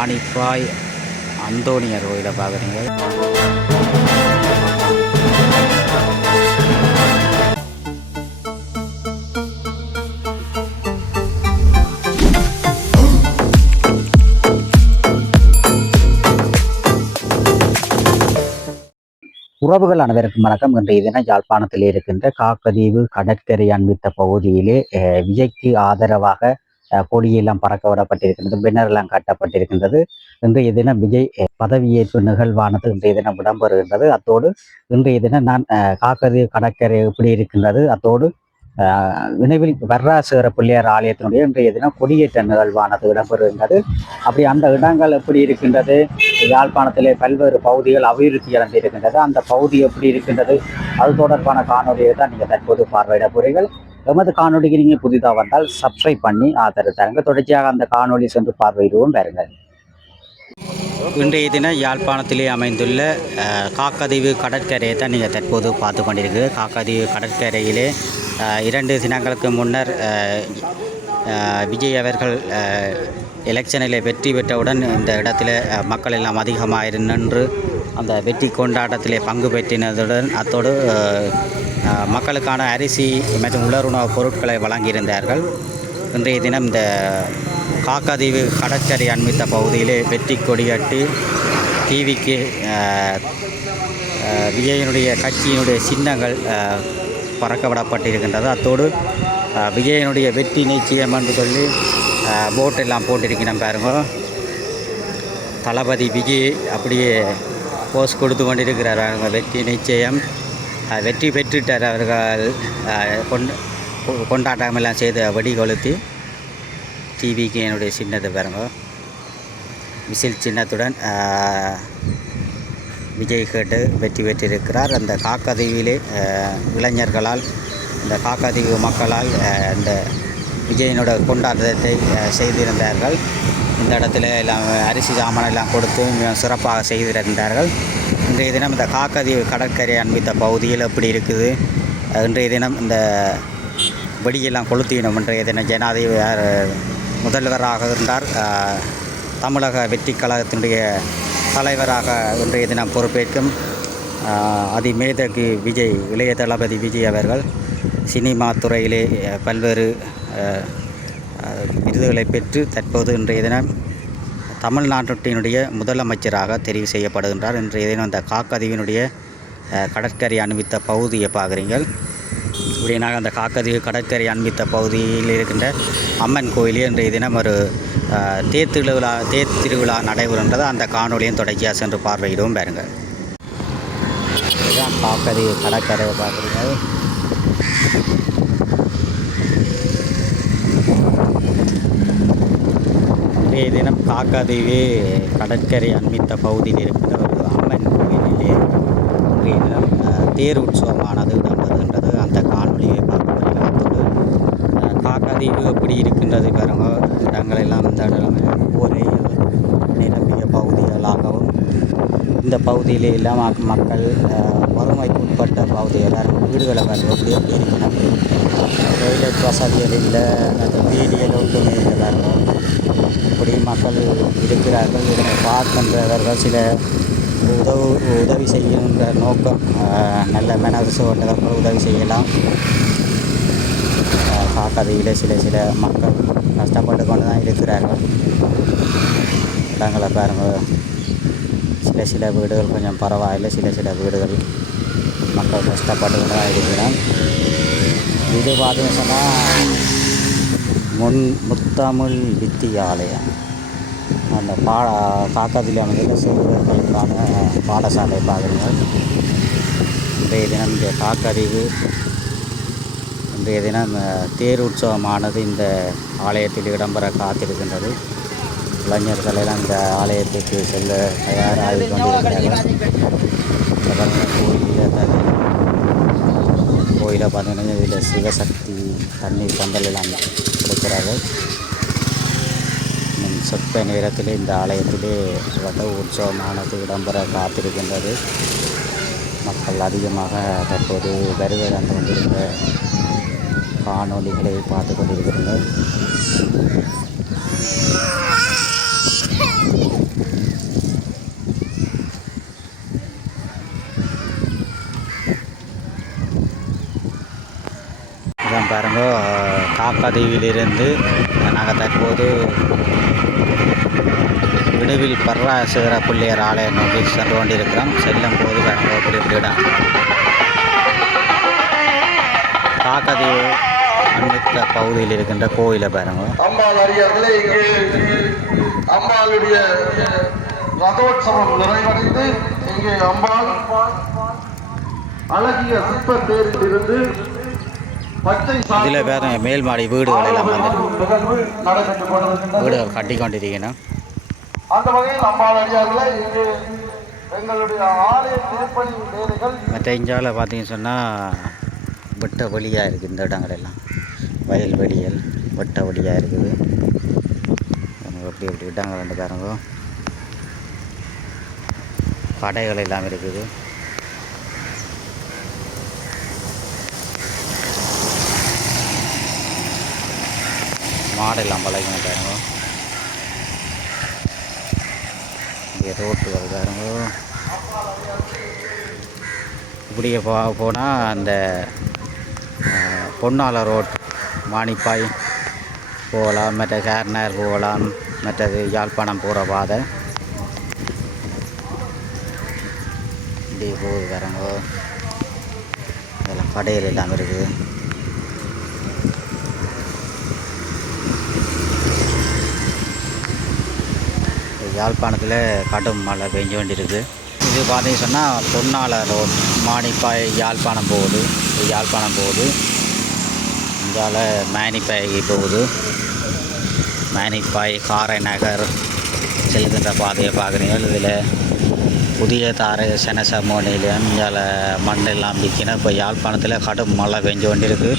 மானிப்பாய் அந்தோணியர் கோயிலை பார்க்குறீங்க. உறவுகள் அனைவருக்கும் வணக்கம். இன்றைய தினம் யாழ்ப்பாணத்தில் இருக்கின்ற காக்கதீவு கடற்கரை அண்மித்த பகுதியிலே விஜய்க்கு ஆதரவாக கொடியெல்லாம் பறக்க விடப்பட்டிருக்கின்றது, பின்னரெல்லாம் காட்டப்பட்டிருக்கின்றது. இன்றைய தினம் விஜய் பதவியேற்பு நிகழ்வானது இன்றைய தினம் இடம்பெறுகின்றது. அத்தோடு இன்றைய தினம் நான் காக்கதீவு கடற்கரை எப்படி இருக்கின்றது, அத்தோடு விரைவில் வர்ராசேகர பிள்ளையார் ஆலயத்தினுடைய இன்றைய தினம் கொடியேற்ற நிகழ்வானது இடம்பெறுகின்றது. அப்படி அந்த இடங்கள் எப்படி இருக்கின்றது, யாழ்ப்பாணத்திலே பல்வேறு பகுதிகள் அபிவிருத்தி அடைந்திருக்கின்றது, அந்த பகுதி எப்படி இருக்கின்றது, அது தொடர்பான காணொலியை தான் நீங்கள் தற்போது பார்வையிட போறீர்கள். எமது காணொலிக்கு நீங்கள் புதிதாக வந்தால் சப்ஸ்கிரைப் பண்ணி ஆதரவு தருங்க. தொடர்ச்சியாக அந்த காணொலி சென்று பார்வையிடுவோம் பாருங்கள். இன்றைய தினம் யாழ்ப்பாணத்திலே அமைந்துள்ள காக்கதீவு கடற்கரையை தான் நீங்கள் தற்போது பார்த்து கொண்டிருக்கு. காக்கதீவு கடற்கரையிலே 2 தினங்களுக்கு முன்னர் விஜய் அவர்கள் எலெக்ஷனில் வெற்றி பெற்றவுடன் இந்த இடத்துல மக்கள் எல்லாம் அதிகமாக நின்று அந்த வெற்றி கொண்டாட்டத்திலே பங்கு பெற்றினதுடன் அத்தோடு மக்களுக்கான அரிசி மற்றும் உலருணவுப் பொருட்களை வழங்கியிருந்தார்கள். இன்றைய தினம் இந்த காக்கதீவு கடற்கரை அண்மித்த பகுதியிலே வெற்றி கொடிகட்டி டிவிக்கு விஜயனுடைய கட்சியினுடைய சின்னங்கள் பறக்கவிடப்பட்டிருக்கின்றது. அத்தோடு விஜயனுடைய வெற்றி நிச்சயம் என்று சொல்லி போட்டெல்லாம் போட்டிருக்கிறேன் பாருங்க. தளபதி விஜய் அப்படியே போஸ் கொடுத்து கொண்டிருக்கிறார். வெற்றி நிச்சயம், வெற்றி பெற்றுட்டார் அவர்கள். கொண்டாட்டமெல்லாம் செய்து வெடி கொளுத்தி டிவிக்கு என்னுடைய சின்னத்தை பாருங்க, விசில் சின்னத்துடன் விஜய் கேட்டு வெற்றி பெற்றிருக்கிறார். அந்த காக்கதீவிலே இளைஞர்களால், இந்த காக்கதீவு மக்களால் இந்த விஜயனோட கொண்டாட்டத்தை செய்திருந்தார்கள். இந்த இடத்துல எல்லாம் அரிசி சாமான் எல்லாம் கொடுத்து மிக சிறப்பாக செய்திருந்தார்கள். இன்றைய தினம் இந்த காக்கதீவு கடற்கரை அண்மித்த பகுதியில் எப்படி இருக்குது, இன்றைய தினம் இந்த வெடியெல்லாம் கொளுத்தினோம். இன்றைய தினம் ஜனாதிபதி முதல்வராக இருந்தார். தமிழக வெற்றி கழகத்தினுடைய தலைவராக இன்றைய தினம் பொறுப்பேற்கும் அதிமேதகு விஜய், இளைய தளபதி விஜய் அவர்கள் சினிமா துறையிலே பல்வேறு விருதுகளை பெற்று தற்போது இன்றைய தினம் தமிழ்நாட்டினுடைய முதலமைச்சராக தெரிவு செய்யப்படுகின்றார். இன்றைய தினம் இந்த காக்கதீவினுடைய கடற்கரை அண்மித்த பகுதியை பார்க்குறீங்கள். இப்படினாக அந்த காக்கதீவு கடற்கரை அண்மித்த பகுதியில் இருக்கின்ற அம்மன் கோயிலே இன்றைய தினம் ஒரு தேர் திருவிழா நடைபெறுகின்றது. அந்த காணொலியும் தொடர்ச்சியாக சென்று பார்வையிடுவோம் பாருங்கள். இதுதான் காக்கதீவு கடற்கரையை பார்க்குறீங்க. இன்றைய தினம் காக்கதீவு கடற்கரை அண்மித்த பகுதியில் இருக்கின்ற ஒரு அம்மன் கோயிலிலே இன்றைய தினம் தேர் உற்சவமானது இடம்பெறுகின்றது. அந்த காணொலியை பார்க்க அத்தோடு காக்கதீவு எப்படி இருக்கின்றது பாருங்க. இடங்களெல்லாம் இந்த போரை நிரம்பிய பகுதிகளாகவும், இந்த பகுதியிலே எல்லாம் மக்கள் வறுமைக்கு உட்பட்ட பகுதிகள் வீடுகளை பாருங்கள் எப்படி எப்படி இருக்கணும். டொய்லெட் வசதிகள் இல்லை, அந்த வீடியல் ஒன்றுமே இல்லை பாருங்க. இப்படி மக்கள் இருக்கிறார்கள். இதனை பார்க்கின்றவர்கள் சில உதவி செய்கின்ற நோக்கம், நல்ல மனசு கொண்டவர்கள் உதவி செய்யலாம். காக்கதீவிலே சில மக்கள் கஷ்டப்பட்டு கொண்டு தான் இருக்கிறார்கள். இடங்களை பாருங்கள். சில வீடுகள் கொஞ்சம் பரவாயில்லை, சில வீடுகள் மக்கள் கஷ்டப்பட்டு கொண்டு தான் இருக்கிறாங்க. இது பார்த்தீங்கன்னு சொன்னால் முத்தமிழ் வித்தியாலயம், அந்த காக்கதீவில் அமைந்துள்ள சிறுவர்களுக்கான பாடசாலை பார்க்குறீங்க. இன்றைய தினம் இந்த காக்கதீவு இன்றைய தினம் தேர் உற்சவமானது இந்த ஆலயத்தில் இடம்பெற காத்திருக்கின்றது. இளைஞர்கள் எல்லாம் இந்த ஆலயத்துக்கு செல்ல தயாராகி கொண்டிருக்கிறார்கள். கோயிலை பார்த்தீங்கன்னா இதில் சிவசக்தி தண்ணீர் பந்தல் எல்லாம் கொடுக்கிறார்கள். சொற்ப நேரத்திலே இந்த ஆலயத்திலே ரத உற்சவமானது இடம்பெற காத்திருக்கின்றது. மக்கள் அதிகமாக தற்போது வருகை தந்து கொண்டிருந்த காணொலிகளை பார்த்து கொண்டிருக்கிறார்கள். பாருங்க, காக்கதீவிலிருந்து நாங்கள் தற்போது விடுவில் பர்ராசுகிற பிள்ளையர் ஆலயம் நோக்கி சென்று கொண்டிருக்கிறோம். செல்லும் போது பாருங்க இப்படி இடம் காக்கதீவு அண்மித்த பகுதியில் இருக்கின்ற கோயிலை பாருங்க. அம்பாள் அடியார்களே, இங்கே அம்பாளுடைய ரதோற்சவம் நிறைவடைந்து இங்கே அம்பாள் அழகிய சிற்ப தேரில் இருந்து இதில் வேற மேல் மாடி வீடுகள் எல்லாம் வந்து வீடுகள் கட்டி கொண்டிருக்கணும். அந்த வகையில் அம்பாள் அடியார்களே, இங்கே எங்களுடைய ஆலய திருப்பணி வேலைகள் மற்ற இந்தியாவில் பார்த்தீங்கன்னு சொன்னால் வெட்ட வெளியாக இருக்குது. இந்த இடங்கள் எல்லாம் வயல் வெளியல் வெட்ட வெளியாக இருக்குது. எப்படி இடங்கள் ரெண்டு பாருங்க, கடைகள் எல்லாம் இருக்குது. மாடெல்லாம் பழகின பாருங்க. இங்கே ரோட்டுகள் பாருங்க. இப்படியே போனால் அந்த பொன்னால ரோட் மானிப்பாய் போகலாம், மற்ற கேர்னர் போகலாம், மற்றது யாழ்ப்பாணம் போகிற பாதை இப்படி போகுது பாருங்க. இதெல்லாம் கடையில் எல்லாம் இருக்குது. யாழ்ப்பாணத்தில் கடும் மழை பெஞ்சு வேண்டியிருக்கு. இது பார்த்தீங்கன்னு சொன்னால் பொன்னால ரோட் மானிப்பாய் யாழ்ப்பாணம் போகுது. இங்கால மேனிப்பாய் போகுது. மேனிப்பாய் காரை நகர் செல்கின்ற பாதையை பார்க்குறீங்க. இதில் புதிய தாரை செனசமோனிலையும் இங்கால மண்ணெல்லாம் விற்கணும். இப்போ யாழ்ப்பாணத்தில் கடும் மழை பெஞ்சு கொண்டிருக்கு.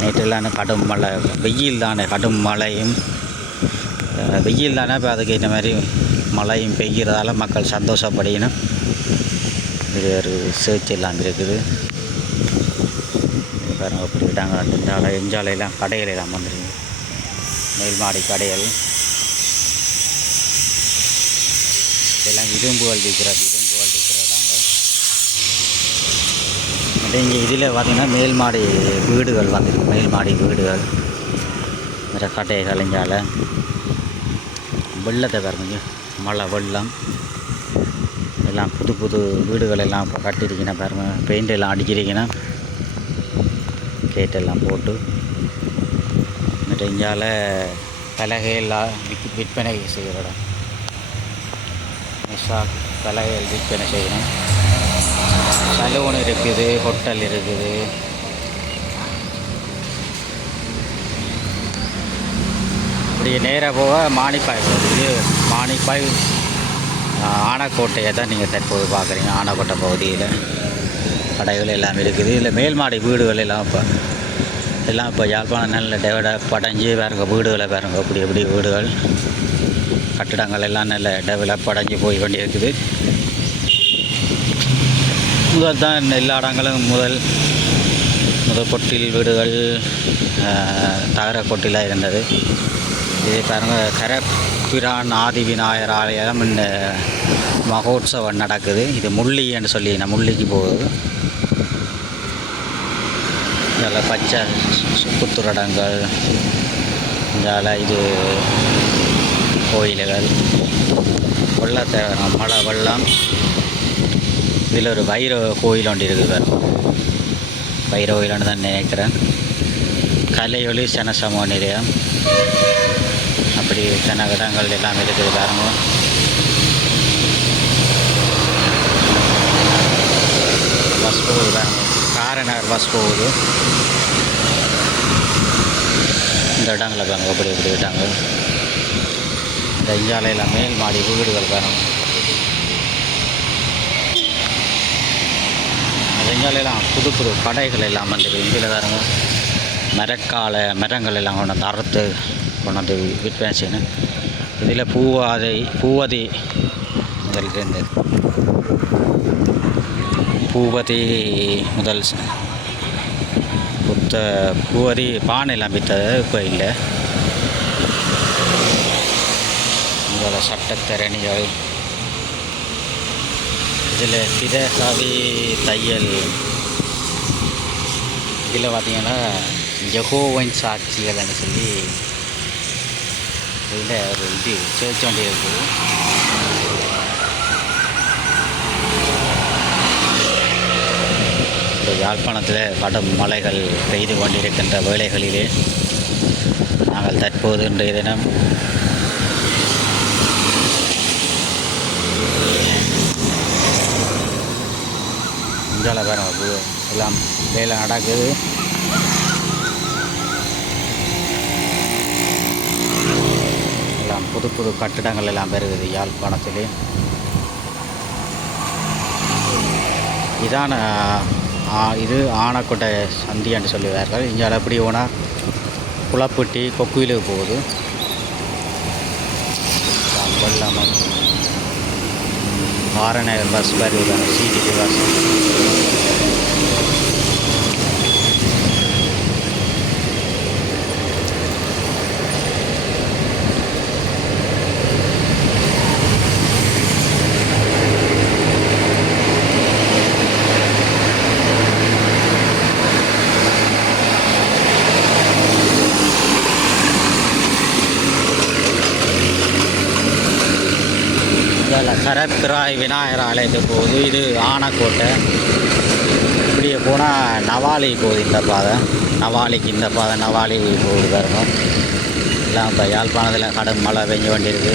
நேற்றுலாம் கடும் மழை, வெயில் தானே, கடும் மழையும் வெயில் தானே. இப்போ அதுக்கு இந்த மாதிரி மழையும் பெய்கிறதால மக்கள் சந்தோஷப்படிக்கணும். இது ஒரு சேர்ச்சி எல்லாம் இருக்குது பாருங்க. அப்படி விட்டாங்க இந்த எஞ்சாலையெல்லாம் கடைகள் எல்லாம் வந்துருக்கு. மேல்மாடி கடைகள் இதெல்லாம் இரும்புகள் விற்கிற இடங்க. இங்கே இதில் பார்த்திங்கன்னா மேல்மாடி வீடுகள் வந்துருக்கு. மேல்மாடி வீடுகள் வேறு கடைகள் இஞ்சால வெள்ளத்தை பாருங்க, மழை வெள்ளம் எல்லாம் புது வீடுகள் எல்லாம் இப்போ கட்டியிருக்கணும் பாருங்க. பெயிண்ட் எல்லாம் அடிச்சிருக்கணும், கேட்டெல்லாம் போட்டு. இஞ்சால பலகையெல்லாம் விற்பனை செய்கிற இடம். பலகைகள் விற்பனை செய்யணும். சலூன் இருக்குது, ஹோட்டல் இருக்குது. இப்படி நேராக போக மானிப்பாய் போகுது. இது மானிப்பாய் ஆனைக்கோட்டையை தான் நீங்கள் தற்போது பார்க்குறீங்க. ஆனைக்கோட்டை பகுதியில் கடைகள் எல்லாம் இருக்குது. இல்லை மேல்மாடி வீடுகள் எல்லாம் இப்போ யாழ்ப்பாணம் நல்ல டெவலப் அடைஞ்சு பாருங்க. வீடுகளை பாருங்க, எப்படி வீடுகள் கட்டிடங்கள் எல்லாம் நல்ல டெவலப் அடைஞ்சு போய் கொண்டு இருக்குது. முதல் தான் எல்லா இடங்களும் முதல் கொட்டில் வீடுகள் தகர கொட்டிலாக இருந்தது. இது பாருங்கள், கரப்பிரான் ஆதி விநாயகர் ஆலயம் இந்த மகோத்சவம் நடக்குது. இது முள்ளின்னு சொல்லி முள்ளிக்கு போகுது. இதில் பச்சை சுற்றுடங்கள், இதில் இது கோயில்கள், வெள்ளத்தை மழை வெள்ளம். இதில் ஒரு வைரவ கோயில் ஒன்று இருக்குது. வைரவ கோயில்னு தான் நினைக்கிறேன். கலையொலி செனசமோ நிலையம், அப்படி சில இடங்கள் எல்லாம் இருக்குது பாருங்க. பஸ் போகுது பாருங்க, காரநகர் பஸ் போகுது. இந்த இடங்களை பாருங்க, எப்படி விட்டாங்க. இந்த இஞ்சாலையில் மேல் மாடி வீடுகள் பாருங்க. அந்த இஞ்சாலையெல்லாம் புது கடைகள் எல்லாம் வந்துருக்கு. இந்தியில் பாருங்க, மரங்கள் எல்லாம் கொண்டு வந்து அறுத்து கொண்டு வந்து விற்பனை செய்யணும். இதில் பூவதி முதலிருந்து பூவதி முதல் பூவதி பானை எல்லாம் விற்றது இப்போ இல்லை. இதில் சட்டத்திறனிகள், இதில் பிரகவி தையல் இதில் பார்த்தீங்கன்னா யெகோவாவின் சாட்சிகள்னு சொல்லி இதில் ஒரு இது சேர்ச் வண்டி இருக்குது. இந்த யாழ்ப்பாணத்தில் கடும் மழைகள் பெய்து கொண்டிருக்கின்ற வேளைகளிலே நாங்கள் தற்போது இன்றைய தினம் இந்தியாவில் வேறு எல்லாம் வேலை நடக்குது. எல்லாம் புது புது கட்டிடங்கள் எல்லாம் பெறுகுது யாழ்ப்பாணத்திலே. இதான இது ஆனக்கோட்டை சந்தி என்று சொல்லுவார்கள். இங்கே எப்படி போனால் குளப்பட்டி கொக்குயிலுக்கு போகுது. வெள்ளமன் ஆரநகர் பஸ் வருது, சிடிடி பஸ். சரத்ராய் விநாயகர் ஆலயத்துக்கு போகுது. இது ஆனக்கோட்டை. இப்படியே போனால் நவாலி போகுது. இந்த பாதை நவாலிக்கு, இந்த பாதை நவாலி போகுது பாருங்க. எல்லாம் இப்போ யாழ்ப்பாணத்தில் கடும் மழை பெஞ்சு வேண்டியிருக்கு.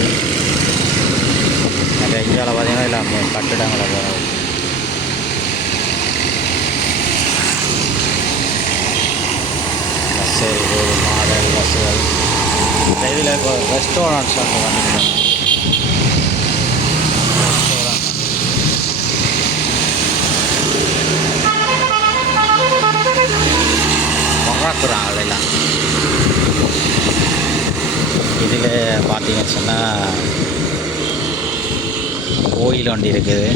நிறைய இந்தியாவில் பார்த்தீங்கன்னா எல்லாம் கட்டிடங்களை பஸ்ஸு போகுது, மாடல் பஸ்ஸுகள். இந்த இதில் இப்போ ரெஸ்டாரண்ட்ஸ் அங்கே வந்துருக்காங்க. எல்லாம் இதில் பார்த்தீங்கன்னு சொன்னால் கோயில் ஒன்று இருக்குது.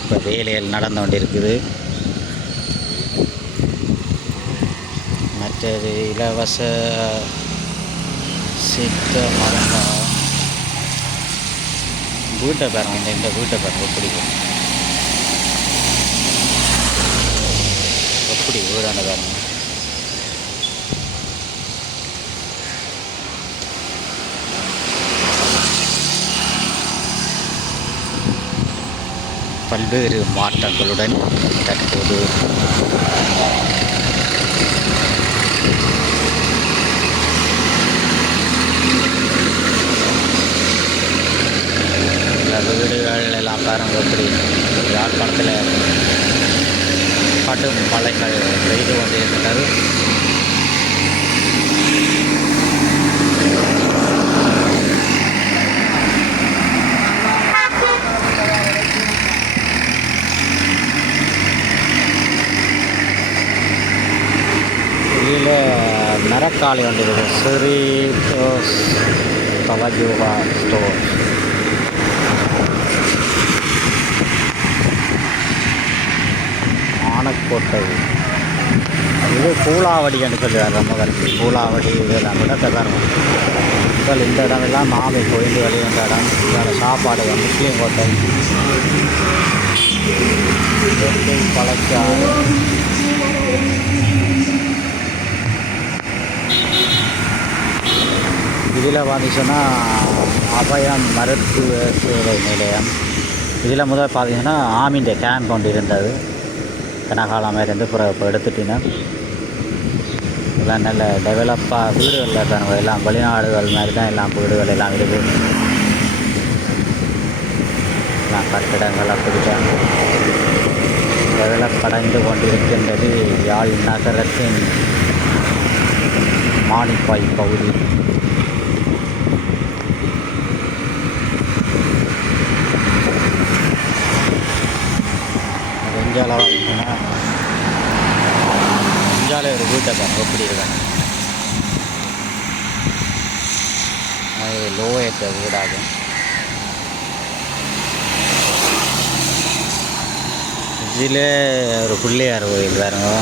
இப்போ வேலைகள் நடந்து கொண்டு இருக்குது. மற்றது இலவச சித்த மருந்தம் வீட்டை பாருங்க. இந்த வீட்டை பாருங்க பிடிக்கும். எப்படி வீடான பாருங்க. பல்வேறு மாற்றங்களுடன் தற்போது வீடுகள் எல்லாம் பாருங்க. எப்படி யாழ்ப்பாணத்தில் கடும் மழைகள் பெய்து கொண்டிருக்கின்றது. இதில் மரக்காளி ஒன்று இருக்குது. ஸ்ரீ கவஜூகா ஸ்டோர். ஆனக்கோட்டை. இது பூலாவடி என்று சொல்லுவார். முதல் பூலாவடி இதெல்லாம் விட தரணும். முதல் இந்த இடமெல்லாம் மாமி கோயில் வெளிவந்த இடம். இதோட சாப்பாடு முஸ்லீம் ஹோட்டல், பழச்சாறு. இதில் பார்த்தீங்கன்னா அபயம் மருத்துவ சேவை நிலையம். இதில் முதல் பார்த்தீங்கன்னா ஆமிൻ്റെ கேம்ப் கொண்டு இருந்தது. கனகாலமாக இருந்து இப்போ எடுத்துட்டினா எல்லாம் நல்ல டெவலப்பாக வீடுகளில் தானே எல்லாம் வெளிநாடுகள் மாதிரி தான் எல்லாம் வீடுகள் எல்லாம் இருக்குது. எல்லாம் கட்டிடங்கள் அப்படி தான் டெவலப் அடைந்து கொண்டிருக்கின்றது யாழ் நகரத்தின் மானிப்பாய் பகுதி. இந்தியாவில் ஒரு வீட்டை பாருங்க எப்படி இருக்காங்க. அது லோயத்த வீடாகும். இதில் ஒரு பிள்ளையார் கோயில் பாருங்க.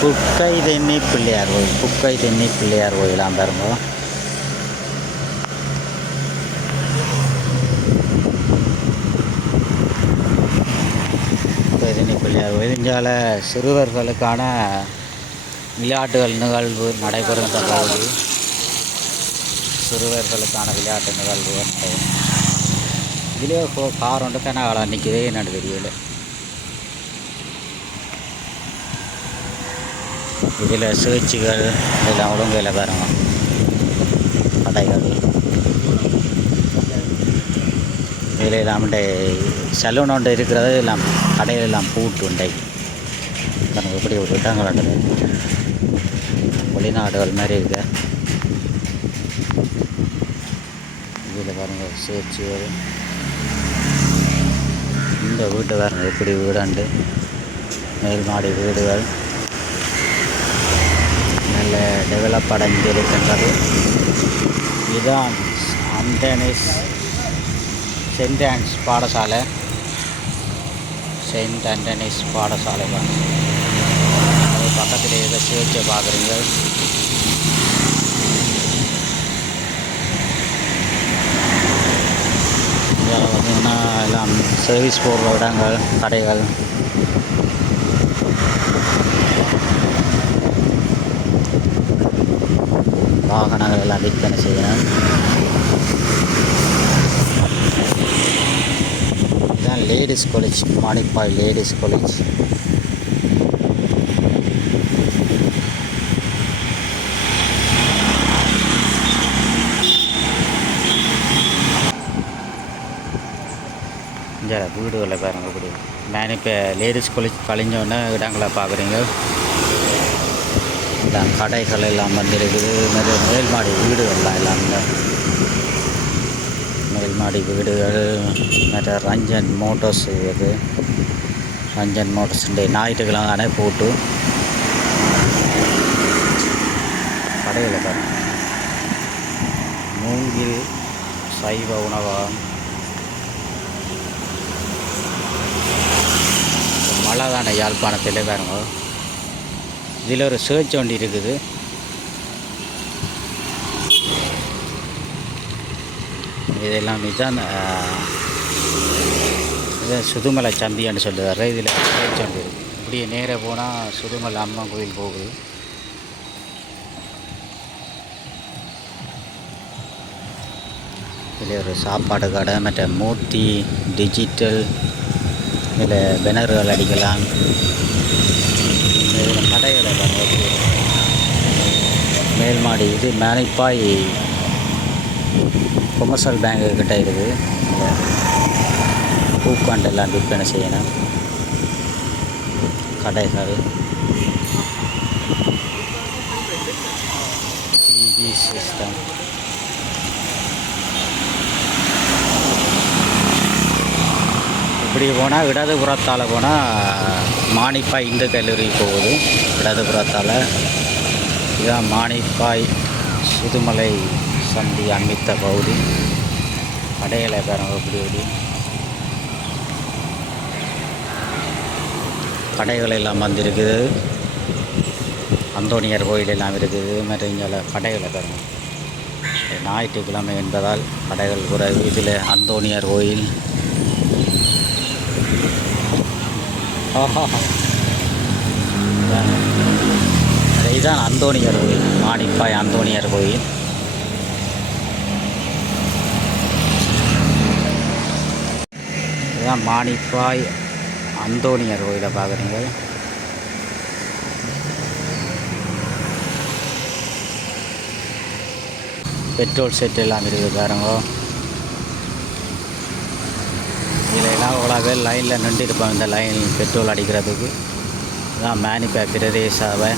புக்கை தென்னி பிள்ளையார் கோயில். புக்கை தென்னி பிள்ளையார் கோயிலாம் பாருங்க. இந்தியாவில் சிறுவர்களுக்கான விளையாட்டுகள் நிகழ்வு நடைபெறுகின்ற பகுதி. சிறுவர்களுக்கான விளையாட்டு நிகழ்வு இதிலே கார் ஒன்று கனகாலம் நிற்குதே என்னன்னு தெரியல. இதில் சேர்ச்சிகள் இதெல்லாம் ஒழுங்கையில் பாருங்க, கடைகள் இதில் எல்லாம் சலூன் ஒன்று இருக்கிறது, எல்லாம் கடையில் எல்லாம் பூட்டு உண்டை. பாருங்கள் எப்படி ஒரு இடங்கள் வெளிநாடுகள் மாதிரி இருக்க. இதில் பாருங்கள் சேர்ச்சிகள். இந்த வீட்டு பாருங்கள் எப்படி வீடாண்டு, மேல் மாடி வீடுகள் நல்ல டெவலப் அடைந்து இருக்கின்றது. இதுதான் செயின்ட் ஆண்டனிஸ் பாடசாலை. செயின்ட் ஆண்டனிஸ் பாடசாலை தான். அது பக்கத்தில் ஏதோ சேர்ச்சை பார்க்குறீங்க. இதில் பார்த்திங்கன்னா எல்லாம் சர்வீஸ் போடுற இடங்கள், கடைகள். வாகனங்கள் எல்லாம் விற்பனை செய்யணும். இதுதான் ladies college, Manipay ladies college. இந்த வீடுகளை பாருங்க இப்படி. நான் இப்போ லேடிஸ் காலேஜ் கழிஞ்சோன்னே இடங்களை பார்க்குறீங்க. எல்லாம் கடைகள் எல்லாம் வந்துருக்குது. மேல் மாடி வீடுகள்லாம் எல்லாம் இல்லை. மேல் மாடி வீடுகள் மற்ற ரஞ்சன் மோட்டர்ஸ் இது. ரஞ்சன் மோட்டர்ஸ் ஞாயிற்றுக்கிழமை தானே போட்டு கடையில் பாருங்க. மூங்கில் சைவ உணவகம். மழை தானே யாழ்ப்பாணத்தில் பாருங்க. இதில் ஒரு சேர்ச் ஒன்று இருக்குது. இதெல்லாம் இதுதான் இது சுதுமலை சந்தின்னு சொல்லுவார். இதில் சேர்ச் ஒன்று இருக்குது. இப்படியே நேராக போனால் சுதுமலை அம்மன் கோயில் போகுது. இதில் ஒரு சாப்பாடு கடை, மற்ற மூர்த்தி டிஜிட்டல். இதில் பேனர்கள் அடிக்கலாம். இதில் கடைகளை மேல் மாடி. இது மானிப்பாய் கொமர்ஷியல் பேங்கு கிட்ட இருக்குது. பூக்காண்டு எல்லாம் விற்பனை செய்யணும். கடைகள் டிவி சிஸ்டம். இப்படி போனால் இடதுபுறத்தால் போனால் மானிப்பாய் இந்து கல்லூரி போகுது. இடதுபுறத்தால் இதுதான் மானிப்பாய் சுதுமலை சந்தி அமைத்த பகுதி. கடைகளை பாருங்க இப்படி இப்படி கடைகள் எல்லாம் வந்திருக்குது. அந்தோணியர் கோயில் எல்லாம் இருக்குது. மற்ற இங்கே கடைகளை பாருங்க. ஞாயிற்றுக்கிழமை என்பதால் கடைகள் குறைவு. இதில் அந்தோணியர் கோயில். இதுதான் அந்தோணியர் கோயில், மானிப்பாய் அந்தோணியர் கோயில். இதுதான் மானிப்பாய் அந்தோணியர் கோயிலை பார்க்குறீங்க. பெட்ரோல் செட் எல்லாம் இருக்குது பாருங்க. இதில் எல்லாம் அவ்வளோ பேர் லைனில் நின்றுருப்பாங்க இந்த லைன் பெட்ரோல் அடிக்கிறதுக்கு. இதுதான் மானிப்பாய் பிரதேச சபை.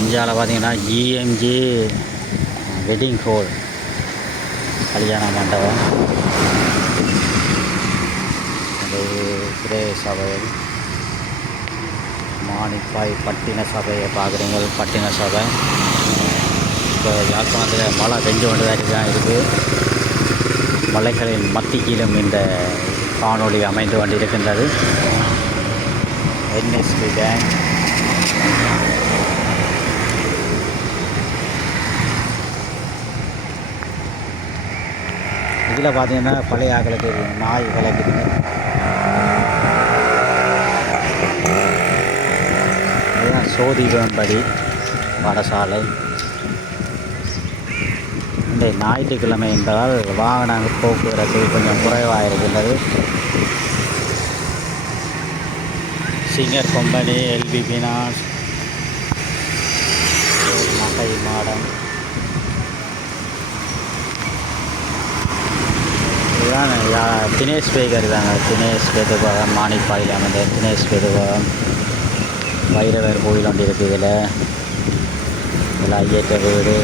இந்தியாவில் பார்த்தீங்கன்னா ஜிஎம்ஜி வெட்டிங் ஹால், கல்யாண மண்டபம். அது பிரதேச சபை. மானிப்பாய் பட்டின சபையை பார்க்குறீங்க. பட்டின சபை இப்போ யாழ்ப்பாணத்தில் மழை பெஞ்சு கொண்டு தான் இருக்குது. மலைகளின் மத்தியிலும் இந்த காணொளி அமைந்து கொண்டிருக்கின்றது. NSP bank. இதில் பார்த்தீங்கன்னா பழைய ஆக்களுக்கு நாய் விளக்குது. சோதிவேம்படி பாடசாலை. இந்த ஞாயிற்றுக்கிழமை என்பதால் வாகன போக்குவரத்து கொஞ்சம் குறைவாக இருக்கின்றது. சிங்கர் கம்பெனி, எல்பி பினாஸ், நகை மாடம், இதுதான் தினேஷ் பேக்கர் தாங்க. தினேஷ் பெதுபகம் மாணிப்பாயில் அமைந்த தினேஷ் பெதுபகம். வைரவர் கோயில் ஒன்று இருக்குது. இதில் ஐயற்ற வீடு.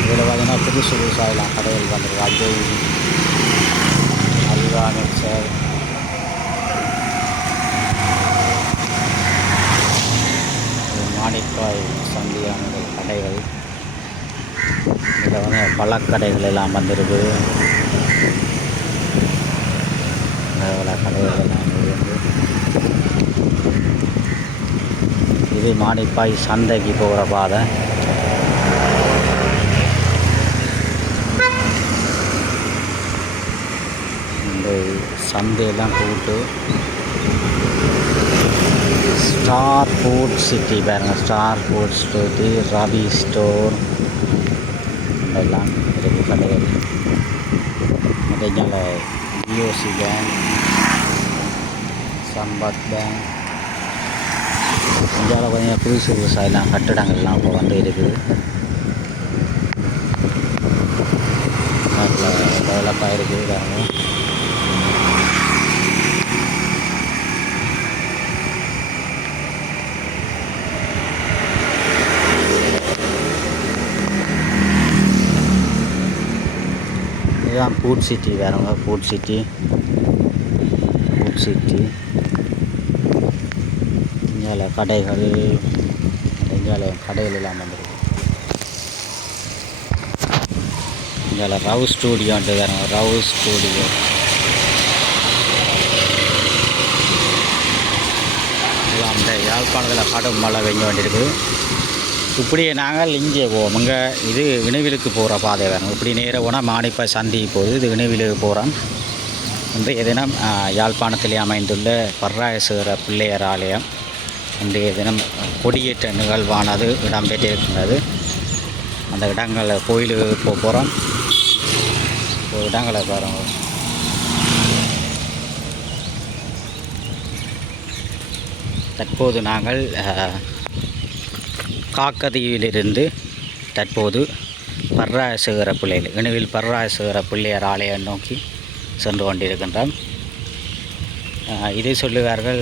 இதில் பார்த்தீங்கன்னா புதுசு புதுசாகலாம் கடைகள் வந்துருக்கு. அஜய், அல்வா மிக்சர், மாணிப்பாய் சந்தியான கடைகள். இதில் வந்து பழக்கடைகள் எல்லாம் வந்திருக்கு. கடைகள் எல்லாம் இருந்து இது மாணிப்பாய் சந்தைக்கு போகிற பாதை. இந்த சந்தையெல்லாம் கூட்டு ஸ்டார் ஃபுட் சிட்டி பாருங்கள். Star food city, Ravi store எல்லாம் இருக்குது கடைகள். அதனால பிஓசி பேங்க், சம்பத் பேங்க். இந்தியாவில் பார்த்தீங்கன்னா புதுசு புதுசாக கட்டிடங்கள்லாம் இப்போ வந்து இருக்குது. டெவலப்பாக இருக்குது பாருங்கள். இதுதான் ஃபுட் சிட்டி வேறவங்க. ஃபுட் சிட்டி இங்கே கடைகள், இங்கே கடைகள் எல்லாம் வந்துருக்கு. இங்கே ரவு ஸ்டூடியோன்ட்டு வேறவங்க. ரவு ஸ்டூடியோ எல்லாம் இந்த யாழ்ப்பாணத்தில் கடும் மழை பெஞ்சு வேண்டியிருக்கு. இப்படியே நாங்கள் இங்கே போவோம். இங்கே இது இணைவிலுக்கு போகிற பாதை வேணும். இப்படி நேராக போனால் மாணிப்பாய் சந்தி போகுது. இது இணைவிலுக்கு போகிறோம். இன்றைய தினம் யாழ்ப்பாணத்திலே அமைந்துள்ள பர்ராயசுவர பிள்ளையர் ஆலயம் இன்றைய தினம் கொடியேற்ற நிகழ்வானது இடம்பெற்றிருக்கின்றது. அந்த இடங்களை கோயிலுக்கு போகிறோம். இடங்களை பாருங்கள். தற்போது நாங்கள் காக்கதீவிலிருந்து தற்போது பர்ராயசுவர பிள்ளைகள் இணுவில் பர்ராயசுவர பிள்ளையர் ஆலயம் நோக்கி சென்று கொண்டிருக்கின்றோம். இதை சொல்லுவார்கள்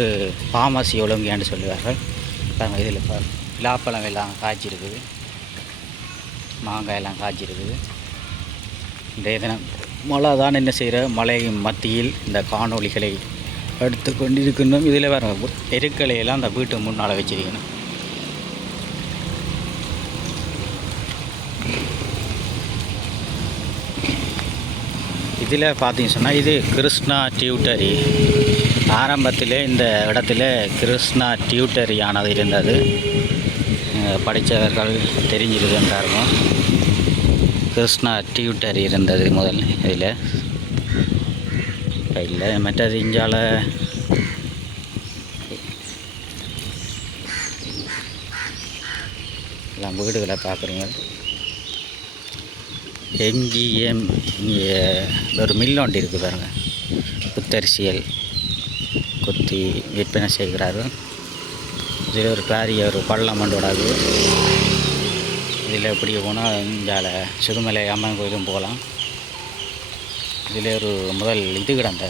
பாமசி ஒழுங்கு என்று சொல்லுவார்கள். இதில் விழாப்பழம் எல்லாம் காய்ச்சிருக்குது, மாங்காய் எல்லாம் காய்ச்சிருக்குது. இன்றைய தினம் மழை தான் என்ன செய்கிற மழை மத்தியில் இந்த காணொளிகளை எடுத்து கொண்டிருக்கணும். இதில் வேறு எருக்கலையெல்லாம் அந்த வீட்டு முன்னால் வச்சிருக்கணும். இதில் பார்த்தீங்கன்னு சொன்னால் இது கிருஷ்ணா டியூட்டரி. ஆரம்பத்தில் இந்த இடத்துல கிருஷ்ணா டியூட்டரியானது இருந்தது. படித்தவர்கள் தெரிஞ்சிருக்கின்றார்கள். கிருஷ்ணா டியூட்டரி இருந்தது முதல் இதில். இல்லை மற்றது இஞ்சால எல்லாம் வீடுகளை பார்க்குறீங்க. எம்ஜிஎம் இங்கே ஒரு மில் ஒன்று இருக்குது பாருங்கள். புத்தரிசியல் குத்தி விற்பனை செய்கிறார்கள். இதில் ஒரு பெரிய ஒரு பள்ளம் மண்டோடாது. இதில் எப்படி போனால் இஞ்சால சுதுமலை அம்மன் கோயிலும் போகலாம். இதில் ஒரு முதல் இது கிடந்த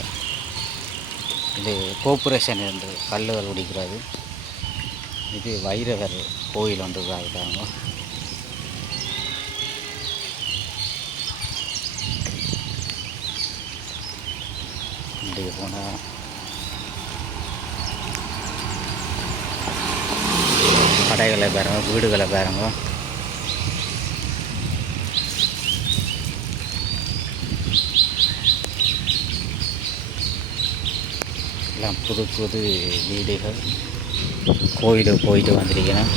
இது கோபுரேஷன் இருந்தது, கல்லுகள் குடிக்கிறது. இது வைரவர் கோயில் ஒன்று இருக்காங்க. இன்றைக்கு போனால் கடைகளை பாருங்க, வீடுகளை பாருங்க. எல்லாம் புது புது வீடுகள். கோயிலுக்கு போயிட்டு வந்திருக்கிறேன்.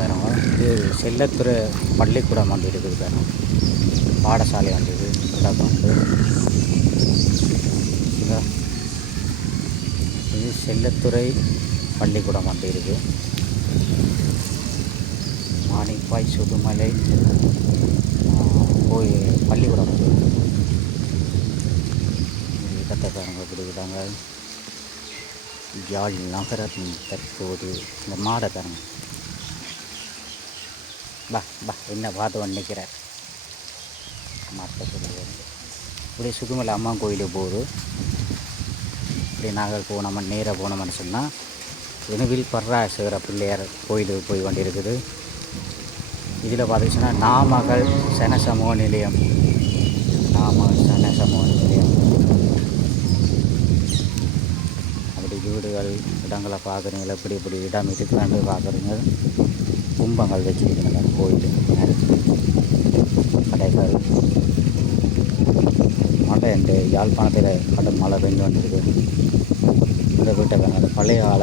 பாருங்க. இது செல்லத்துறை பள்ளிக்கூடம் வந்து இருக்குது பாருங்க. பாடசாலை வந்து இது வந்து இது செல்லத்துறை பள்ளிக்கூடம் வந்து இருக்குது. மாணிப்பாய் சுதுமலை போய் பள்ளிக்கூடம் வந்து இடத்தை பாருங்க இப்படி விடாங்க. யாழ் நகரம் தற்போது இந்த மாடை தரங்க. பா என்ன பார்த்து நினைக்கிறார் மாற்ற சொல்லுவார். இப்படி சுதுமலை அம்மா கோயிலுக்கு போகுது. இப்படி நாங்கள் போனோம் நேராக போனோம்னு சொன்னால் இணுவில் பர்ராசுகிற பிள்ளையார் கோயிலுக்கு போய் கொண்டிருக்குது. இதில் பார்த்துச்சுன்னா நாமக்கல் சனசமூக நிலையம், நாமக்கல் சனசமூக நிலையம். அப்படி வீடுகள் இடங்களை பார்க்குறீங்களா, இப்படி இப்படி இடம் இருக்குன்னு பார்க்குறீங்க. கும்பங்கள் வச்சுருக்கீங்க கோயில் கடைகள். மழை இந்த யாழ்ப்பாணத்தில் கடும் மழை பெஞ்சு வந்துருக்கு. இந்த வீட்டை வேணும் அது பழைய கால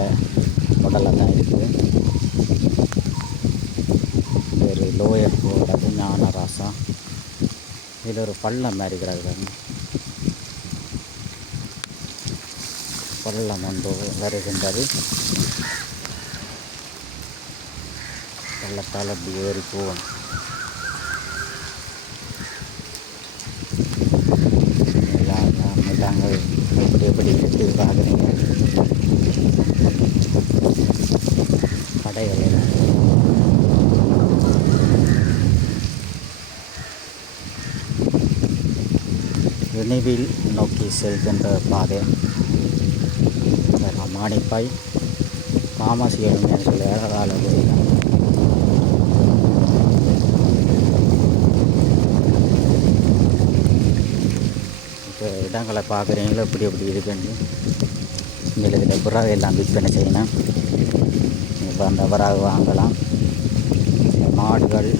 உடலில் தான் இருக்குது. ஒரு லோயர் போடுறது ஞானராசா. இதில் ஒரு பள்ளம் மாதிரி இருக்கிறாங்க. பள்ளம் ஒன்று வருகின்றது. பள்ளத்தால் அப்படி ஏறி போவோம். இடங்கள் எப்படி எப்படி இருக்குது பார்க்குறீங்க. கடைகள் இணைவில் நோக்கி செல்கின்ற பாதை. மாணிப்பாய் காமாசி எலுமைன்னு சொல்லி அழகால போயிருக்காங்க. இப்போ இடங்களை பார்க்குறீங்களோ இப்படி எப்படி இருக்குன்னு. இதில் புறாவை எல்லாம் விற்பனை செய்யணும். இப்போ அந்த புறாவை வாங்கலாம். மாடுகள்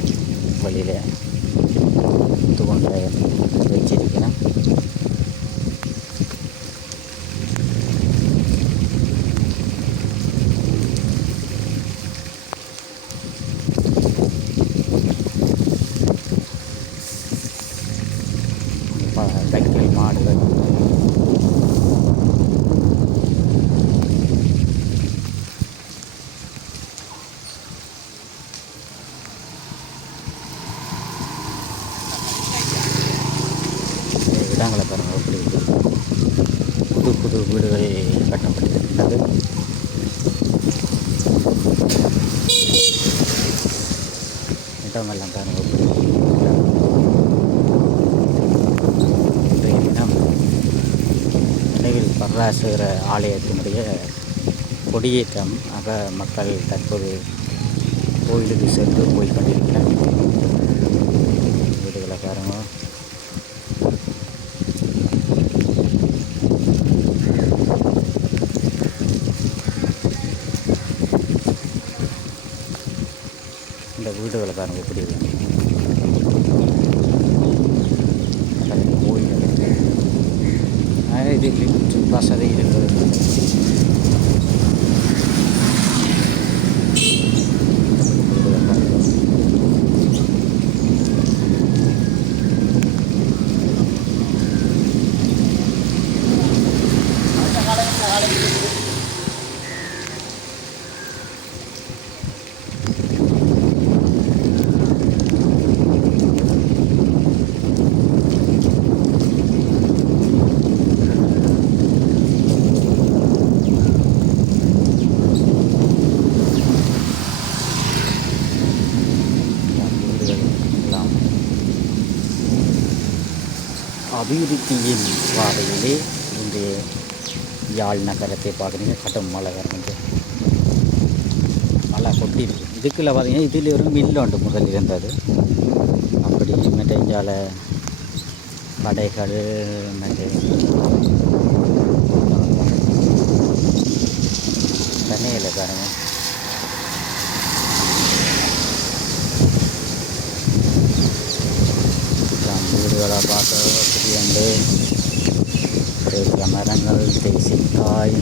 வழியில் கொண்டு வச்சிருக்கிறேன். தைக்கல் மாடுகள் இடங்களை பாருங்கள் எப்படி புது புது வீடுகள் கட்டப்பட்டிருக்கின்றது. இடங்கள்லாம் பாருங்கள் எப்படி. நினைவில் பர்ராசுகிற ஆலயத்தினுடைய கொடியேற்றம் ஆக மக்கள் தற்போது கோயிலுக்கு சென்று போய் கொண்டிருக்கிறார். வீடுகளை பாருங்கள். இந்த வீடுகளை பாருங்கள் எப்படி இருக்கு. கோயில் இது லிஃப்ட் வசதி இருக்கிறது. அபிவிருத்தியின் பாதையிலே இந்த யாழ் நகரத்தை பார்க்குறீங்க. கட்டும் மழை வந்து மழை கொட்டி இருக்குது. இதுக்குள்ளே பார்த்தீங்கன்னா இதில் ஒரு மில் உண்டு முதல் இருந்தது. அப்படி மெட்டஞ்சால கடைகள் சென்னையில் பாருங்க. வீடுகளை பார்க்க புதியண்டு பெரிய மரங்கள், தேசிக்காய்,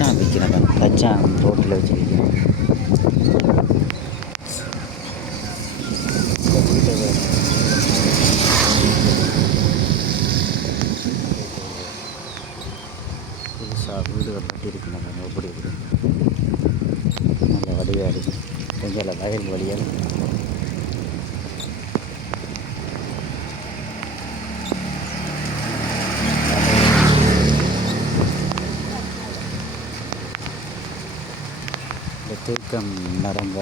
கச்சான் விற்கிறேன், கச்சான் ரோட்டில் வச்சுருக்கேன். புதுசாக வீடுகள் கட்டியிருக்கணும், எப்படி எப்படி நல்ல வடிவாக இருக்குது. கொஞ்சம் வயல் வழியாக இந்த தேக்கம் நிரம்ப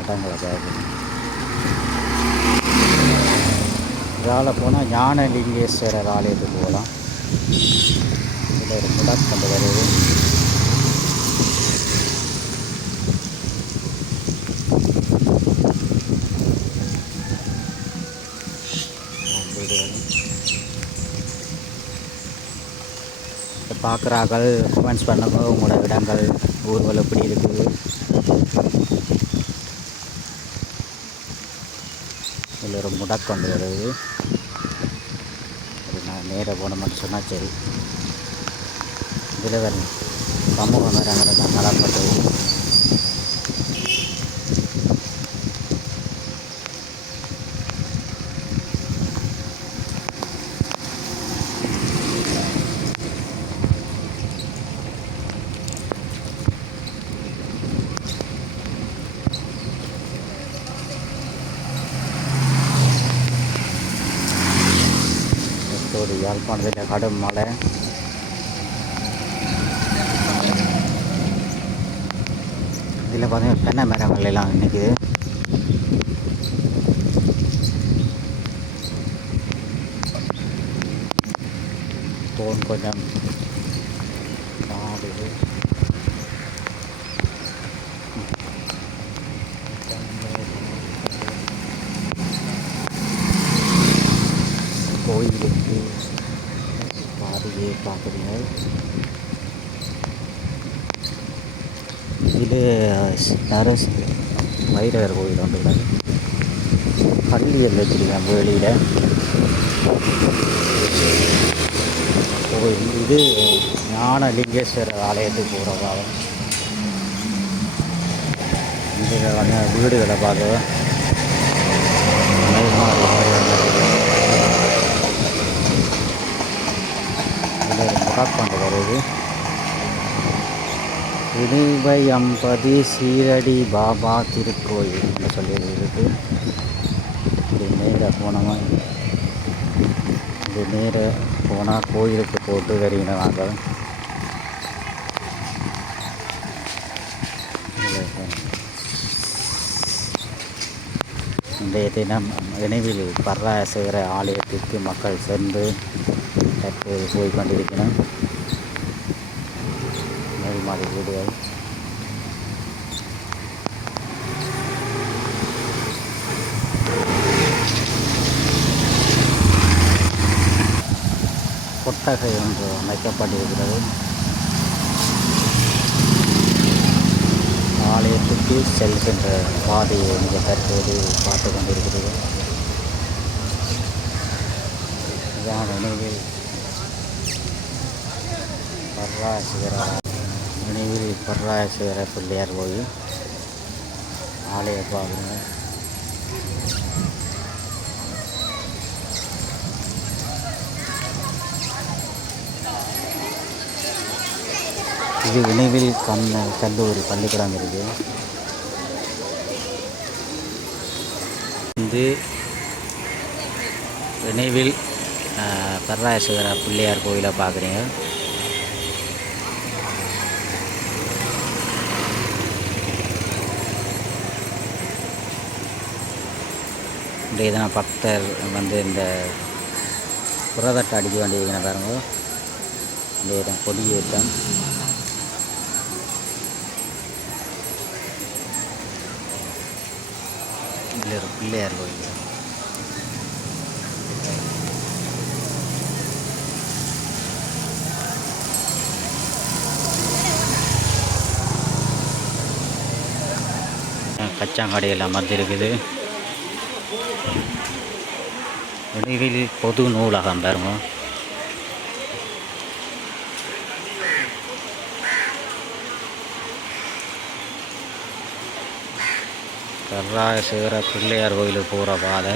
இடங்களாக இதால் போனால் ஞானலிங்கேஸ்வரர் ஆலயத்துக்கு போகலாம். இதில் ஒரு முடக்கண்டு வருது. பார்க்குறாக்கள் கமெண்ட்ஸ் பண்ணுங்க, உங்களோட இடங்கள் ஊர்கள் எப்படி இருக்குது. இதில் ஒரு முடக்கொண்டு வருது. அது நான் நேராக போனோம்னு சொன்னால் சரி. இதில் வேறு சமூக மரங்களை தான் நடப்பட்டது. யாழ்ப்பாணத்தில் கடும் மழை. இதில் பார்த்தீங்கன்னா தென்னை மரங்கள் எல்லாம் நிற்கிது. ஃபோன் கொஞ்சம் ஆடுது. கோயிலுக்கு பாதையை பார்க்குறீங்க. இதில் நரஸ் வைரவர் கோயில் ஒன்று பள்ளியில் வச்சுருக்கேன் வெளியில் கோயில். இது ஞானலிங்கேஸ்வரர் ஆலயத்துக்கு போகிற பாதை. இதில் வந்து வீடுகளை பார்க்க முடக்கொண்டு வருது. இனிவை 50 சீரடி பாபா திருக்கோயில் என்று சொல்லி இருக்குது. இது நேராக போனோமா, இது நேராக போனால் கோயிலுக்கு போட்டு வருகிறோம் நாங்கள். இன்றைய தினம் நினைவில் பராசகர ஆலயத்திற்கு மக்கள் சென்று தற்போது போய் கொண்டிருக்கிறோம். மேல்மாடி வீடுகள் கொட்டகை ஒன்று அமைக்கப்பட்டிருக்கிறது. ஆலயத்துக்கு செல்கின்ற பாதையை மிக தற்போது பார்த்து கொண்டிருக்கிறது. இதான் நினைவில் பராசகர பிள்ளையார் கோயில் ஆலய பார்க்குறேன். இது நினைவில் கல்லூரி பள்ளிக்கூடம் இருக்குது. இது நினைவில் பராசகர பிள்ளையார் கோயிலை பார்க்குறீங்க. இன்றைய தினம் பக்தர் வந்து இந்த புரதட்டை அடிக்க வேண்டியதுன்னு பாருங்க. இன்றைய தினம் கொடியேற்றம். இதில் ஒரு பிள்ளையார் கோயில். கச்சாங்காடியில் அமர்ந்திருக்குது. நினைவில் பொது நூலகம் பாருங்க. கர்ராயசேகர பிள்ளையார் கோயிலுக்கு போகிற பாதை.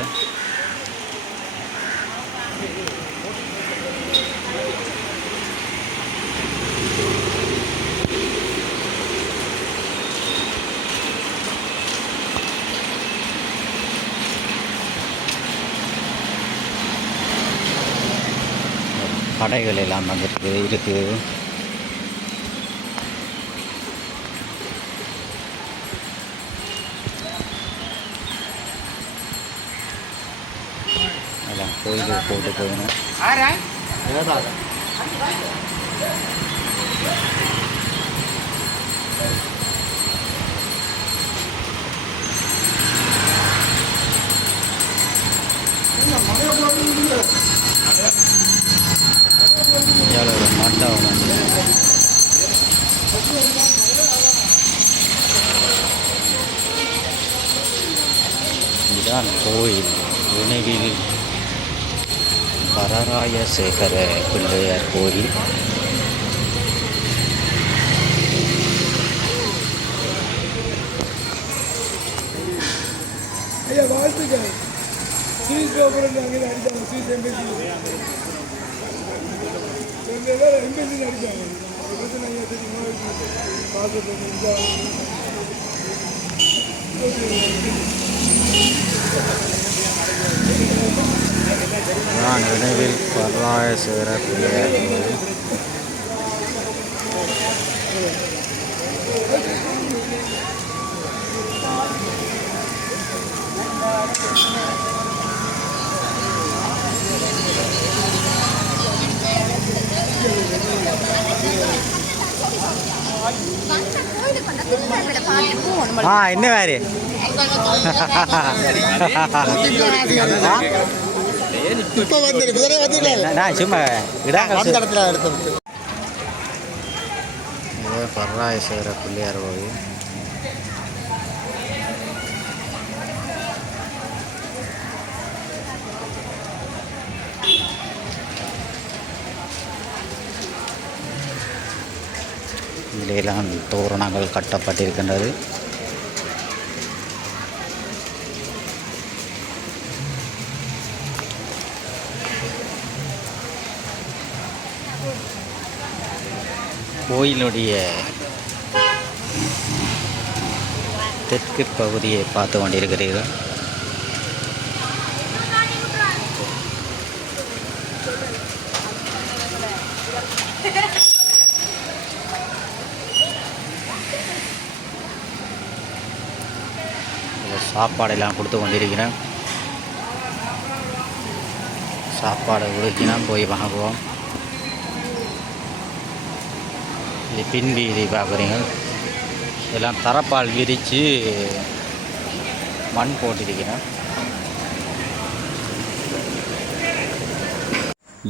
கடைகள் எல்லாம் வந்துட்டு இருக்குது. எல்லாம் கோயிலுக்கு போட்டு போகணும். இதில் ஒரு மண்டபம் வந்து இதுதான் கோயில். உணவில் கரராயசேகர பிள்ளையார் கோயில். ஐயா வாழ்த்துக்கள். ஸ்வீட் கோபுரம் அங்கே அடித்தாங்க. ஸ்வீட் எம்பசி எம்பசி அடித்தாங்க. நான் நினைவில் கரராயசேகர பிள்ளையார் கோயில். என்ன வேறு சும்மா கரராயசேகர பிள்ளையார் கோயில். இதிலெல்லாம் தோரணங்கள் கட்டப்பட்டிருக்கின்றது. கோயிலுடைய தெற்கு பகுதியை பார்த்து கொண்டிருக்கிறீர்கள். சாப்பாடெல்லாம் கொடுத்து கொண்டிருக்கிறேன். சாப்பாடு கொடுத்தினா போய் வாங்குவோம். இது பின் வீதி பார்க்குறீங்க. இதெல்லாம் தரப்பால் விரித்து மண் போட்டிருக்கிறேன்.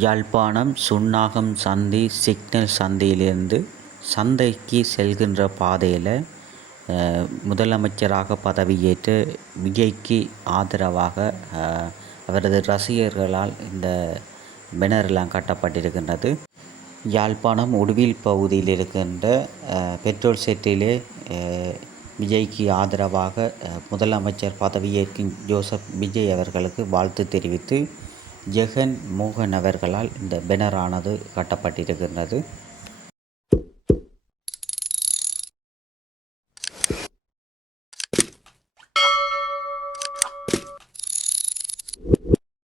யாழ்ப்பாணம் சுன்னாகம் சந்தி சிக்னல் சந்தியிலிருந்து சந்தைக்கு செல்கின்ற பாதையில் முதலமைச்சராக பதவியேற்று விஜய்க்கு ஆதரவாக அவரது ரசிகர்களால் இந்த பேனரெல்லாம் கட்டப்பட்டிருக்கின்றது. யாழ்ப்பாணம் உடுவில் பகுதியில் இருக்கின்ற பெட்ரோல் செட்டிலே விஜய்க்கு ஆதரவாக முதலமைச்சர் பதவியேற்கும் ஜோசப் விஜய் அவர்களுக்கு வாழ்த்து தெரிவித்து ஜெகன் மோகன் அவர்களால் இந்த பேனரானது கட்டப்பட்டிருக்கின்றது.